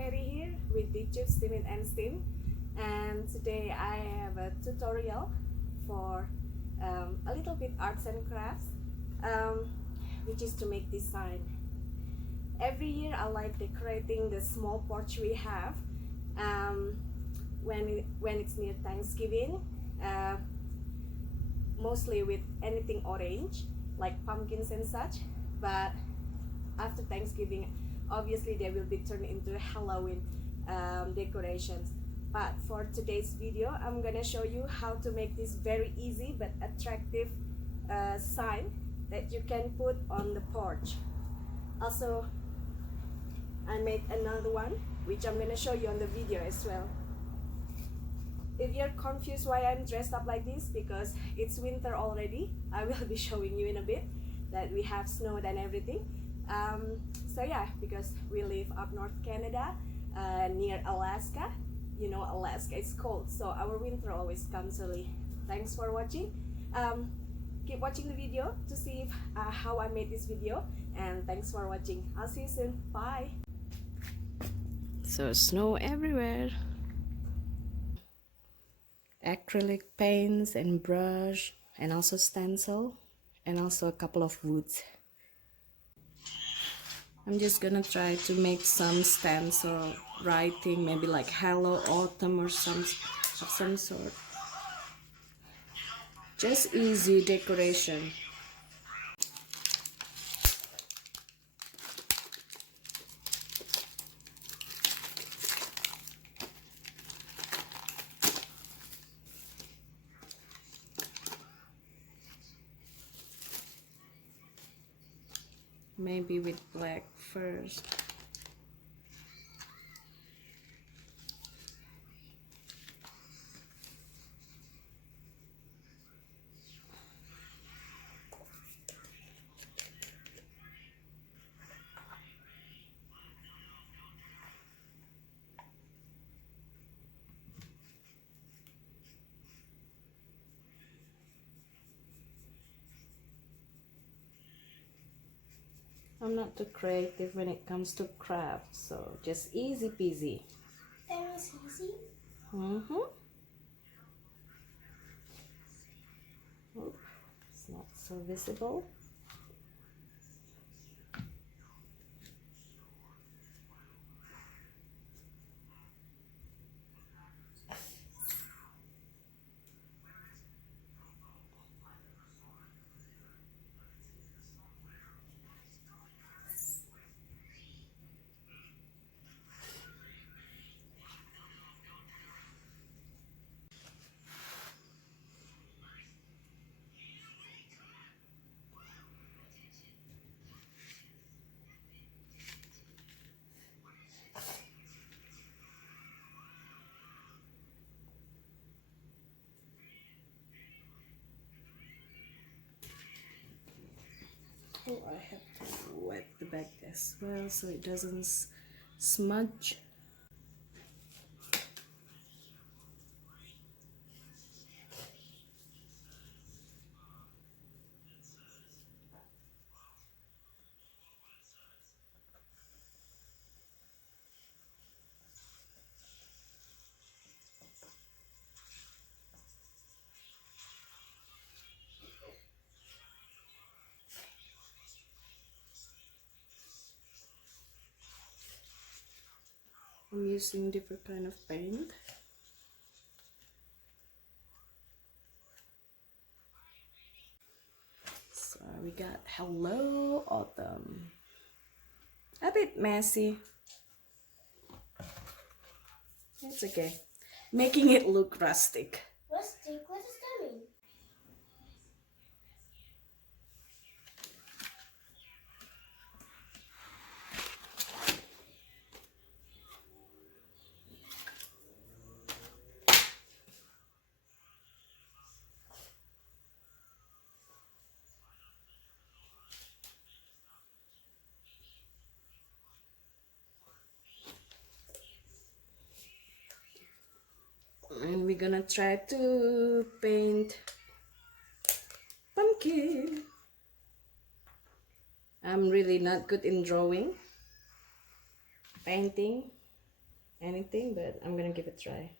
loooooveee here with DTube Steam It and Steam, and today I have a tutorial for a little bit arts and crafts, which is to make this sign. Every year I like decorating the small porch we have when it's near Thanksgiving, mostly with anything orange like pumpkins and such, but after Thanksgiving obviously they will be turned into Halloween decorations. But for today's video I'm gonna show you how to make this very easy but attractive sign that you can put on the porch. Also, I made another one which I'm gonna show you on the video as well. If you're confused why I'm dressed up like this, because it's winter already, I will be showing you in a bit that we have snow and everything. So yeah, because we live up north Canada, near Alaska. You know, Alaska is cold, so our winter always comes early. Thanks for watching. Keep watching the video to see if, how I made this video, and thanks for watching. I'll see you soon. Bye. So snow everywhere. Acrylic paints and brush, and also stencil, and also a couple of woods. I'm just gonna try to make some stencil writing, maybe like hello autumn or some of some sort. Just easy decoration. Maybe with black first. I'm not too creative when it comes to craft, so just easy peasy. That was easy. Oop, it's not so visible. Oh, I have to wet the bag as well so it doesn't smudge. I'm using different kind of paint. So we got hello autumn. A bit messy. It's okay. Making it look rustic. Rustic? What does that mean? And we're gonna try to paint pumpkin. I'm really not good in drawing, painting, anything, but I'm gonna give it a try.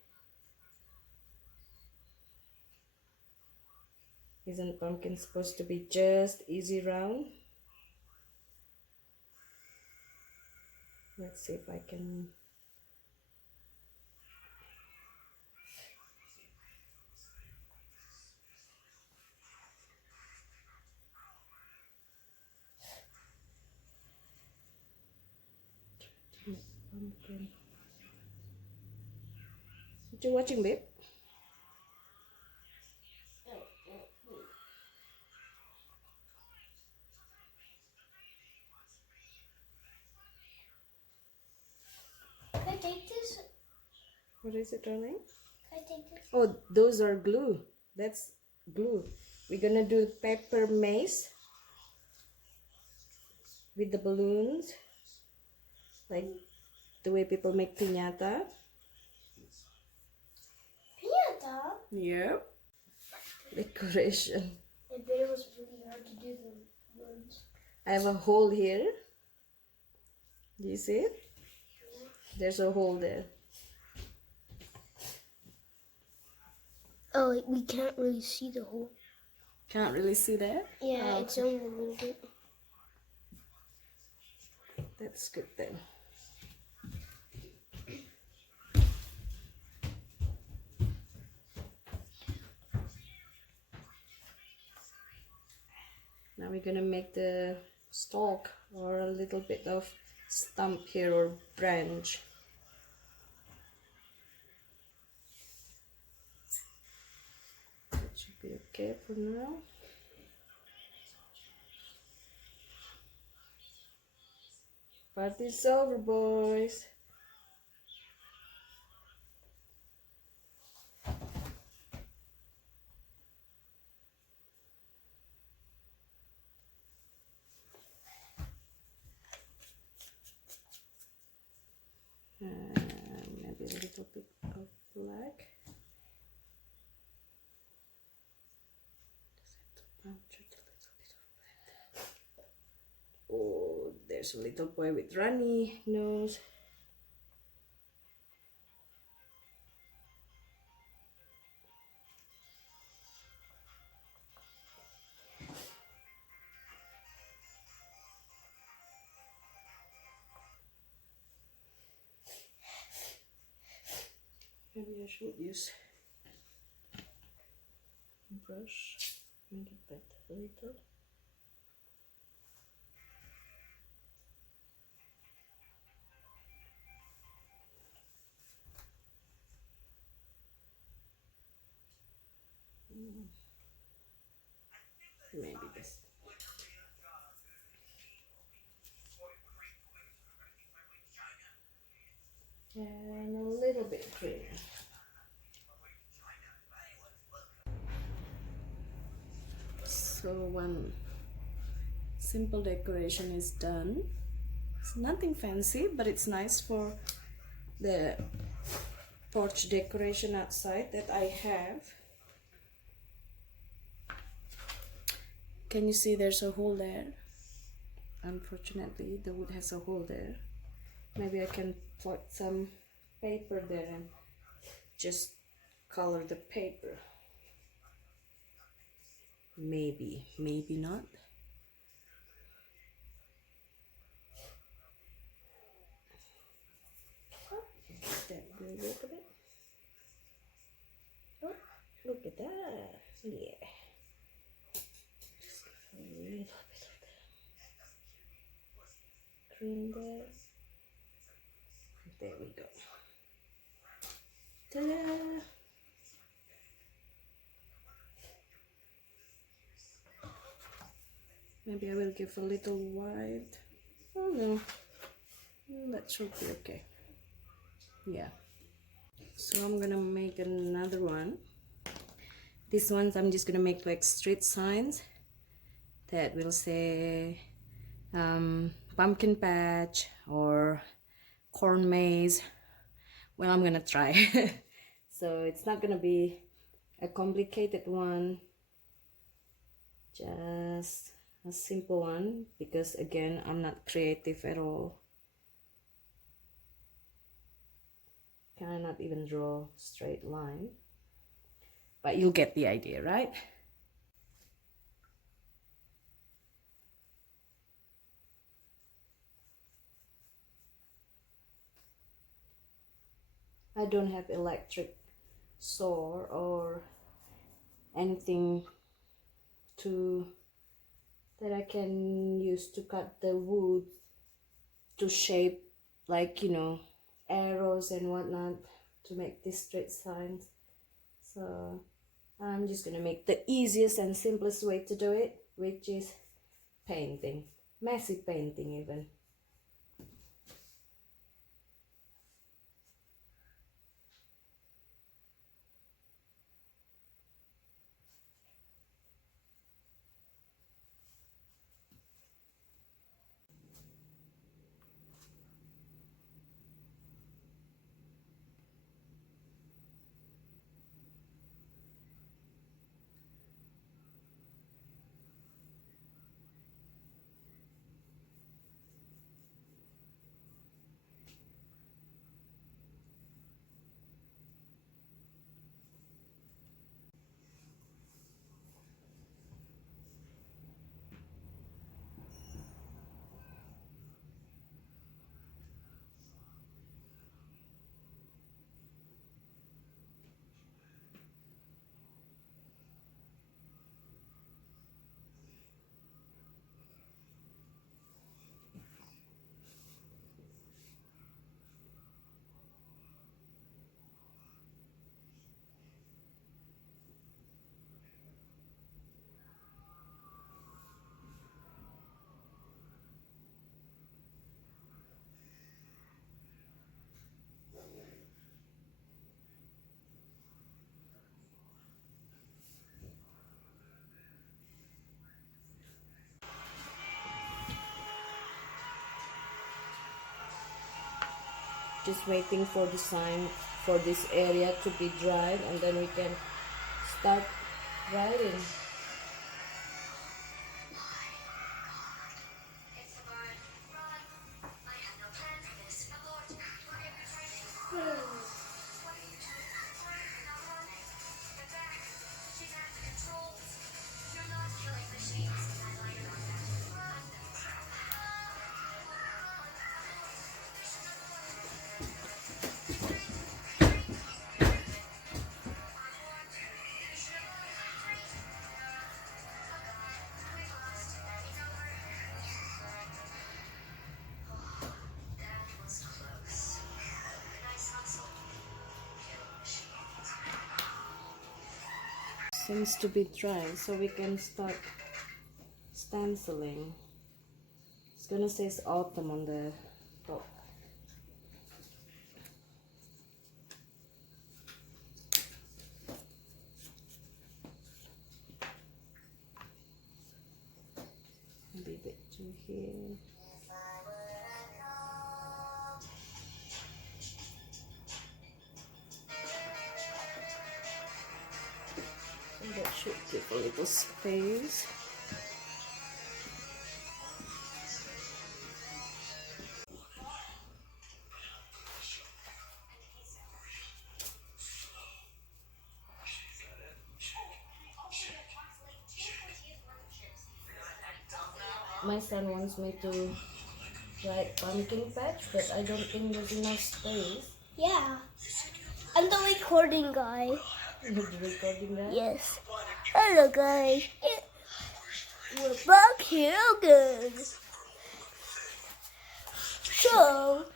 Isn't pumpkin supposed to be just easy round? Let's see if I can. Pumpkin. What you watching, babe? Can I take this? What is it, darling? Can I take this? Oh, those are glue. That's glue. We're gonna do paper maze with the balloons, like the way people make piñata. Piñata? Yep. Decoration. I bet it was really hard to do the ones. I have a hole here. Do you see it? There's a hole there. Oh, we can't really see the hole. Can't really see that? Yeah, Oh, it's only a little bit. that's good then. Now we're gonna make the stalk or a little bit of stump here or branch. That should be okay for now. Party's over, boys. Maybe a little bit of black. Oh, there's a little boy with runny nose. Maybe I should use a brush, make it better a little. Maybe this. And a little bit green. So one simple decoration is done. It's nothing fancy, but it's nice for the porch decoration outside that I have. Can you see there's a hole there? Unfortunately, the wood has a hole there. Maybe I can put some paper there and just color the paper. Maybe, maybe not. That glue a little bit. Oh, look at that. Yeah. Just a little bit of the cream there. There we go. Ta-da! Maybe I will give a little white. Oh no, that should be okay. Yeah. So I'm gonna make another one. These ones I'm just gonna make like street signs that will say pumpkin patch or corn maze. Well, I'm gonna try. So it's not gonna be a complicated one, just a simple one, because again I'm not creative at all. cannot even draw straight line, but you'll get the idea, right? I don't have electric saw or anything that I can use to cut the wood to shape, like, you know, arrows and whatnot to make these straight signs. So I'm just gonna make the easiest and simplest way to do it, which is painting, massive painting even. Just waiting for the sign for this area to be dried, and then we can start writing. Seems to be dry, so we can start stenciling. It's gonna say autumn on the top. Maybe a bit to here. And that should give a little space. My son wants me to write pumpkin patch, but I don't think there's enough space. Yeah. I'm the recording guy. You're the recording guy? Yes. Hello, guys. We're back here again. So,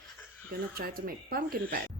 I'm gonna try to make pumpkin patch.